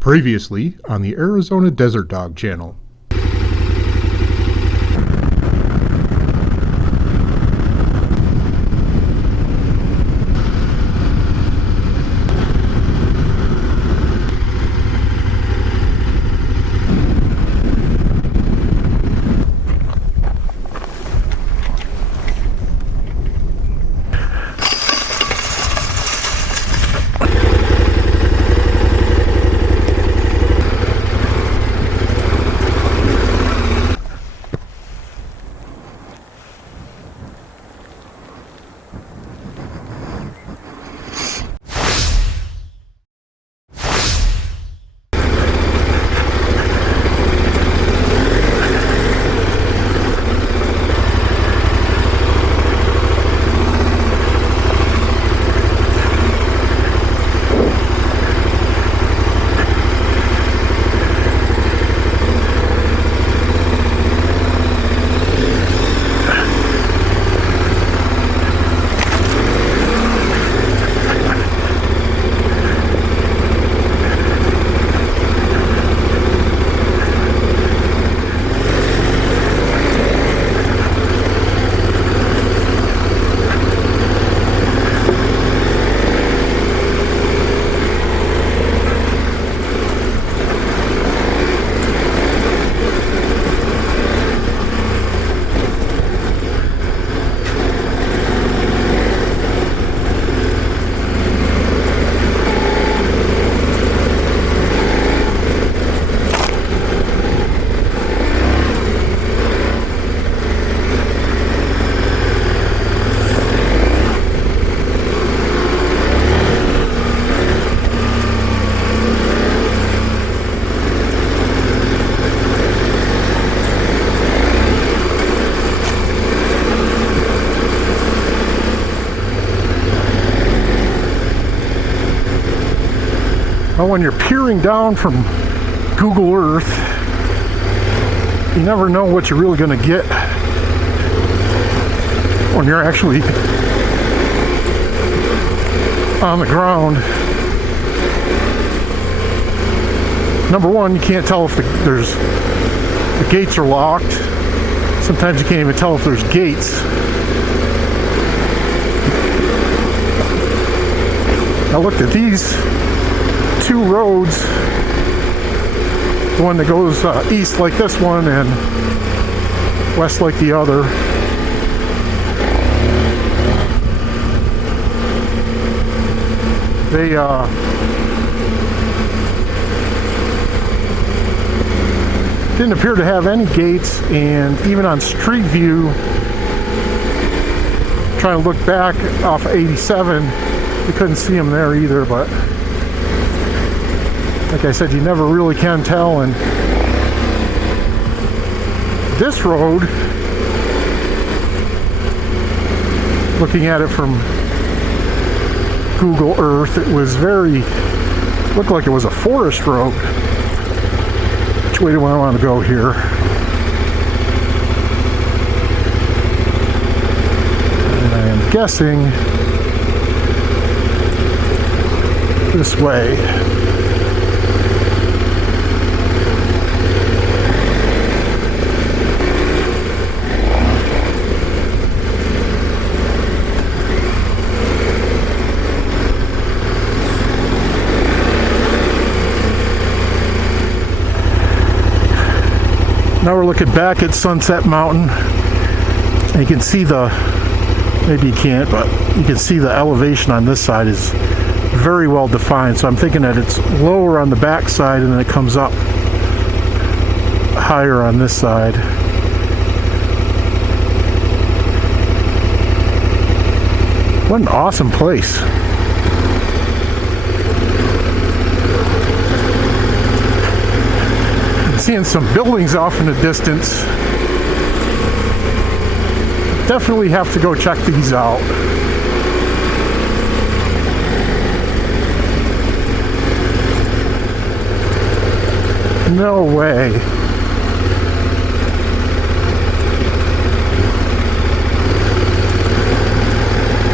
Previously on the Arizona Desert Dog channel. Well, when you're peering down from Google Earth, you never know what you're really going to get when you're actually on the ground. Number one, you can't tell if the gates are locked. Sometimes you can't even tell if there's gates. I looked at these two roads, the one that goes east like this one and west like the other. They didn't appear to have any gates, and even on Street View, trying to look back off of 87, you couldn't see them there either. But like I said, you never really can tell. And this road, looking at it from Google Earth, it was looked like it was a forest road. Which way do I want to go here? And I am guessing this way. Now we're looking back at Sunset Mountain, and you can see maybe you can't, but you can see the elevation on this side is very well defined. So I'm thinking that it's lower on the back side and then it comes up higher on this side. What an awesome place. Seeing some buildings off in the distance. Definitely have to go check these out. No way.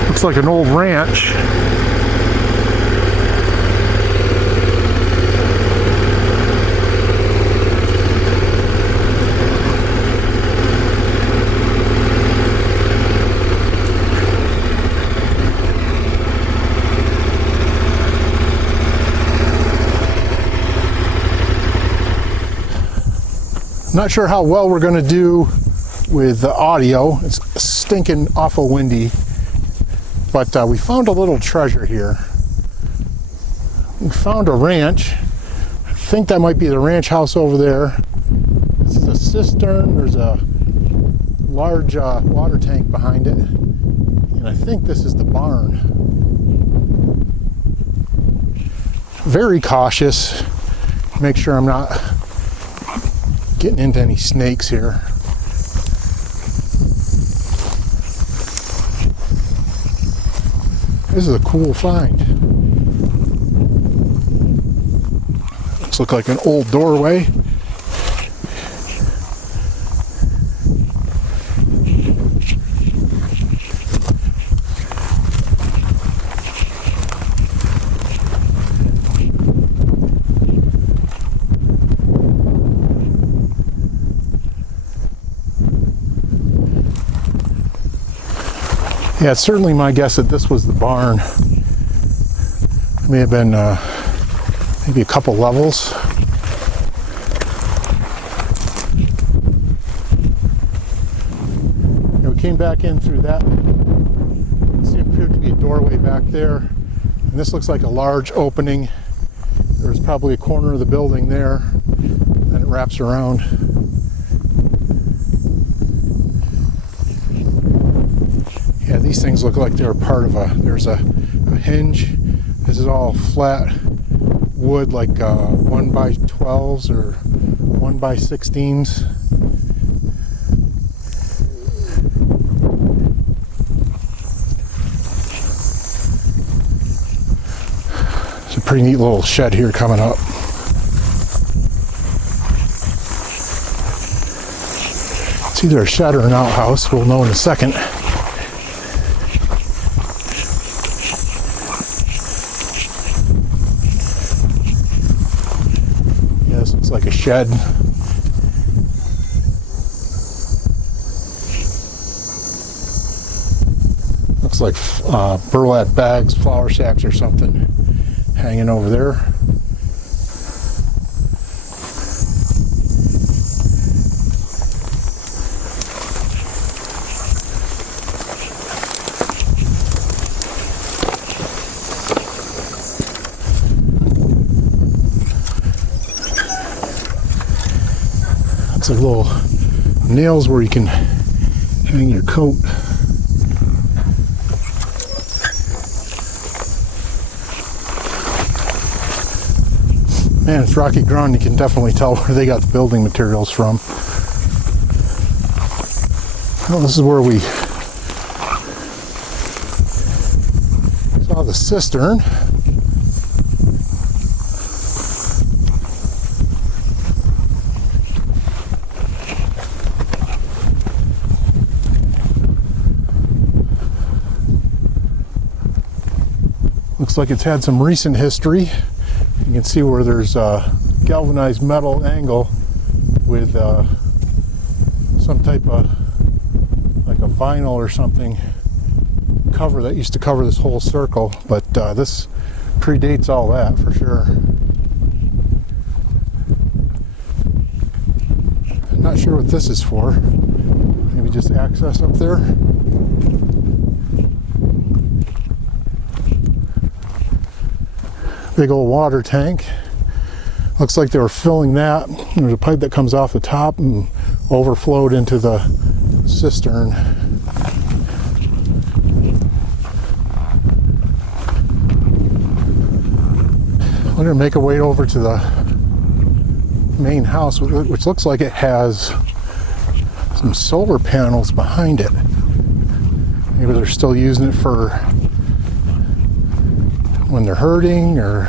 Looks like an old ranch. Not sure how well we're going to do with the audio. It's stinking awful windy. But we found a little treasure here. We found a ranch. I think that might be the ranch house over there. This is a cistern. There's a large water tank behind it. And I think this is the barn. Very cautious. Make sure I'm not getting into any snakes here. This is a cool find. Looks like an old doorway. Yeah, it's certainly my guess that this was the barn. It may have been maybe a couple levels. Yeah, we came back in through that. There appeared to be a doorway back there. And this looks like a large opening. There's probably a corner of the building there. And it wraps around. Yeah, these things look like they're part of there's a hinge. This is all flat wood, like 1x12s or 1x16s. It's a pretty neat little shed here coming up. It's either a shed or an outhouse. We'll know in a second. Like a shed. Looks like burlap bags, flour sacks or something hanging over there. It's like little nails where you can hang your coat. Man, it's rocky ground. You can definitely tell where they got the building materials from. Well, this is where we saw the cistern. Looks like it's had some recent history. You can see where there's a galvanized metal angle with some type of, like a vinyl or something, cover that used to cover this whole circle. But this predates all that for sure. Not sure what this is for. Maybe just access up there. Big old water tank. Looks like they were filling that. There's a pipe that comes off the top and overflowed into the cistern. We're going to make our way over to the main house, which looks like it has some solar panels behind it. Maybe they're still using it for when they're herding, or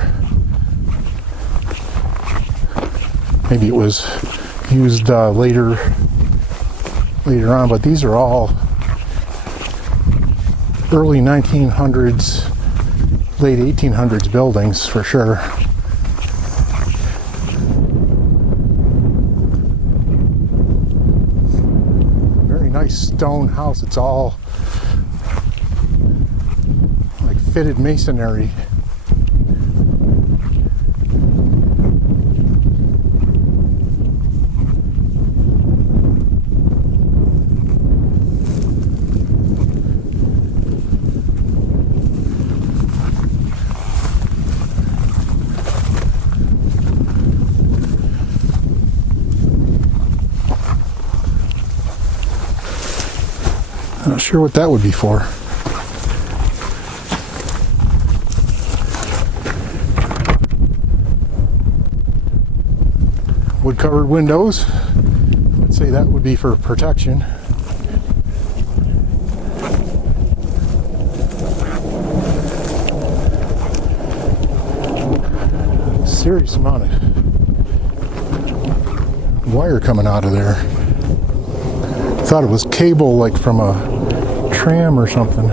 maybe it was used later on. But these are all early 1900s, late 1800s buildings for sure. Very nice stone house. It's all like fitted masonry. Not sure what that would be for. Wood covered windows. I'd say that would be for protection. Serious amount of wire coming out of there. I thought it was cable, like from a tram or something.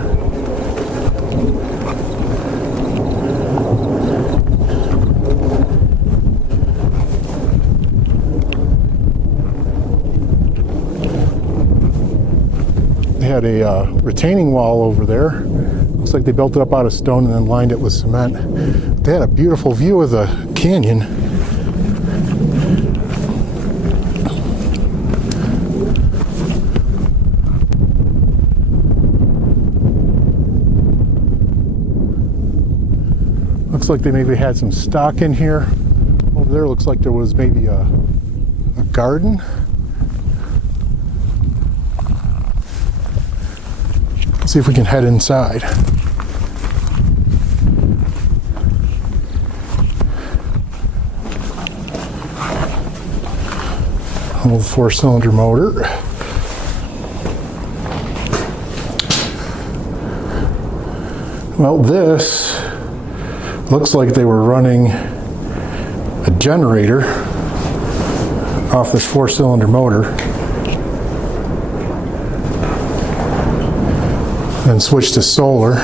They had a retaining wall over there. Looks like they built it up out of stone and then lined it with cement. They had a beautiful view of the canyon. Looks like they maybe had some stock in here. Over there looks like there was maybe a garden. Let's see if we can head inside. Old 4-cylinder motor. Well, this looks like they were running a generator off this 4-cylinder motor and switched to solar.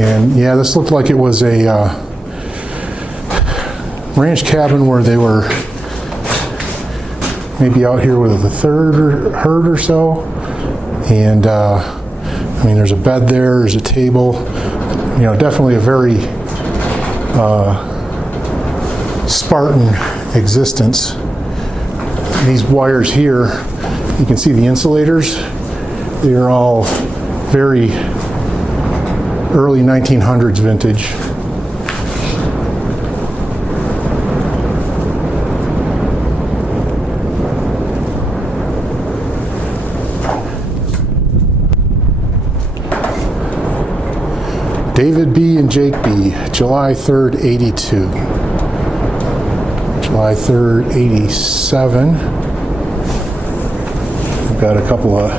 And yeah, this looked like it was a ranch cabin where they were maybe out here with a herd or so. And I mean, there's a bed there, there's a table. You know, definitely a very Spartan existence. And these wires here, you can see the insulators. They are all very early 1900s vintage. David B. and Jake B., July 3rd, 82. July 3rd, 87. We've got a couple of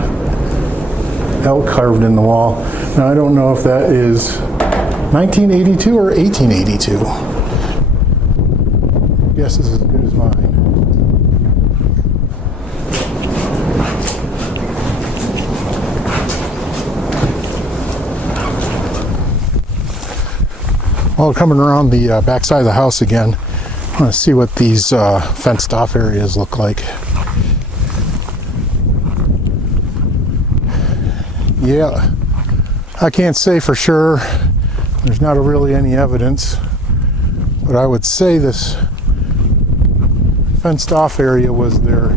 elk carved in the wall. Now, I don't know if that is 1982 or 1882. Guess is as good as mine. Well, coming around the back side of the house again, I want to see what these fenced off areas look like. Yeah, I can't say for sure. There's not really any evidence, but I would say this fenced off area was there.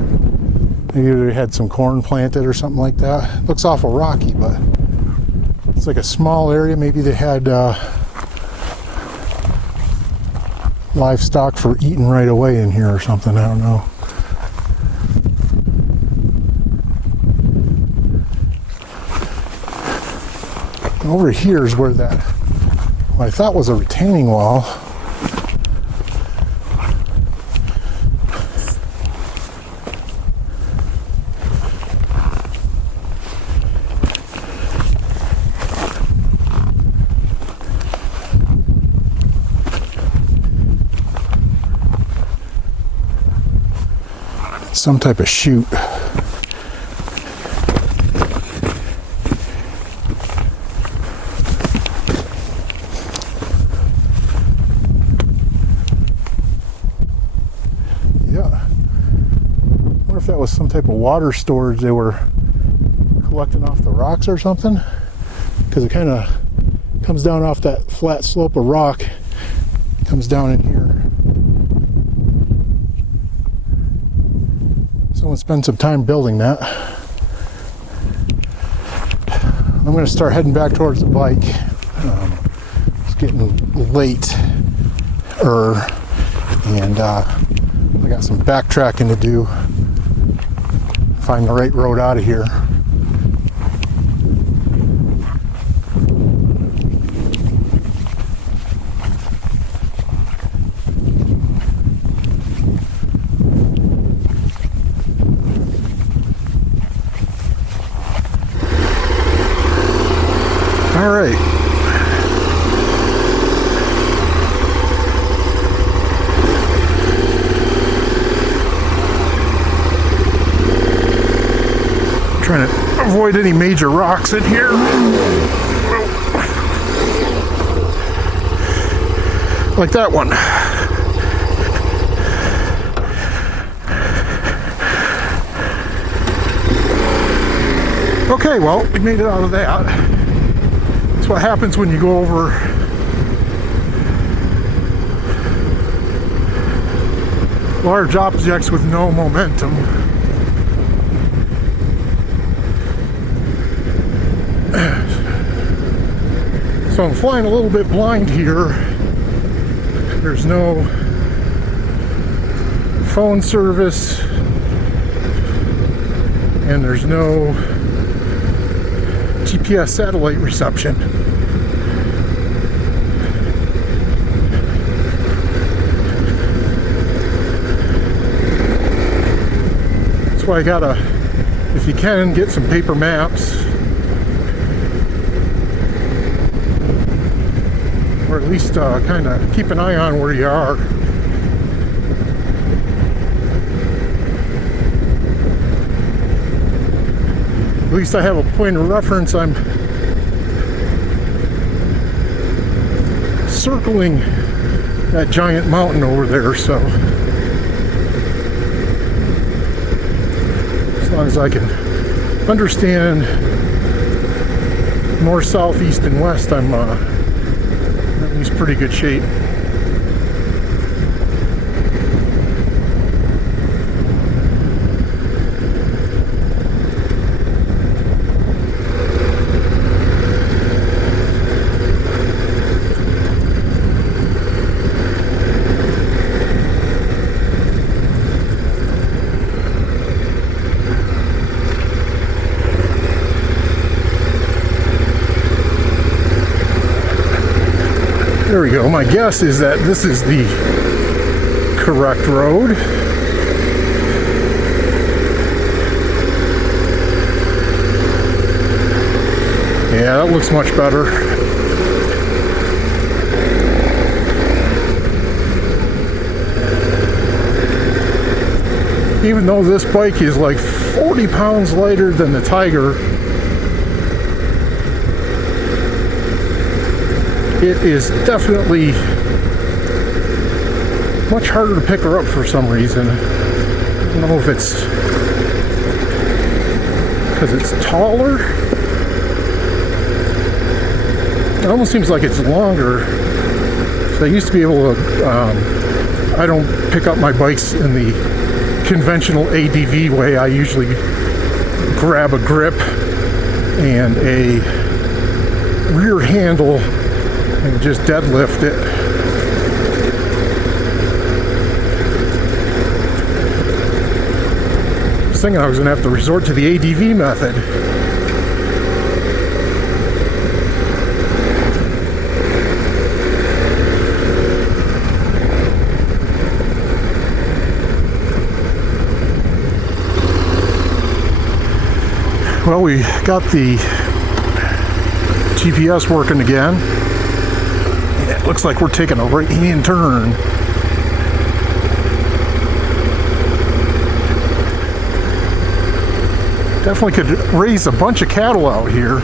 Maybe they had some corn planted or something like that. It looks awful rocky, but it's like a small area. Maybe they had livestock for eating right away in here or something, I don't know. Over here is where that, what I thought was a retaining wall. Some type of chute. Yeah. I wonder if that was some type of water storage they were collecting off the rocks or something, because it kind of comes down off that flat slope of rock, comes down in here. Someone spent some time building that. I'm going to start heading back towards the bike. It's getting late, and I got some backtracking to do. Find the right road out of here. avoid any major rocks in here. Like that one. Okay, well, we made it out of that. That's what happens when you go over large objects with no momentum. So I'm flying a little bit blind here. There's no phone service, and there's no GPS satellite reception. That's why I gotta, if you can, get some paper maps, or at least kind of keep an eye on where you are. At least I have a point of reference. I'm circling that giant mountain over there, so as long as I can understand north, south, east, and west, I'm at least pretty good shape. There we go. My guess is that this is the correct road. Yeah, that looks much better. Even though this bike is like 40 pounds lighter than the Tiger, it is definitely much harder to pick her up for some reason. I don't know if it's because it's taller. It almost seems like it's longer. So I used to be able to, I don't pick up my bikes in the conventional ADV way. I usually grab a grip and a rear handle and just deadlift it. I was thinking I was going to have to resort to the ADV method. Well, we got the GPS working again. It looks like we're taking a right-hand turn. Definitely could raise a bunch of cattle out here.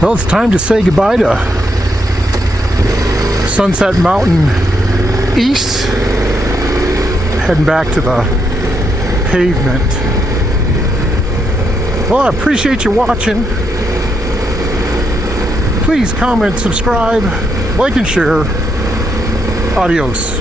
Well, it's time to say goodbye to Sunset Mountain East. Heading back to the pavement. Well, I appreciate you watching. Please comment, subscribe, like, and share. Adios.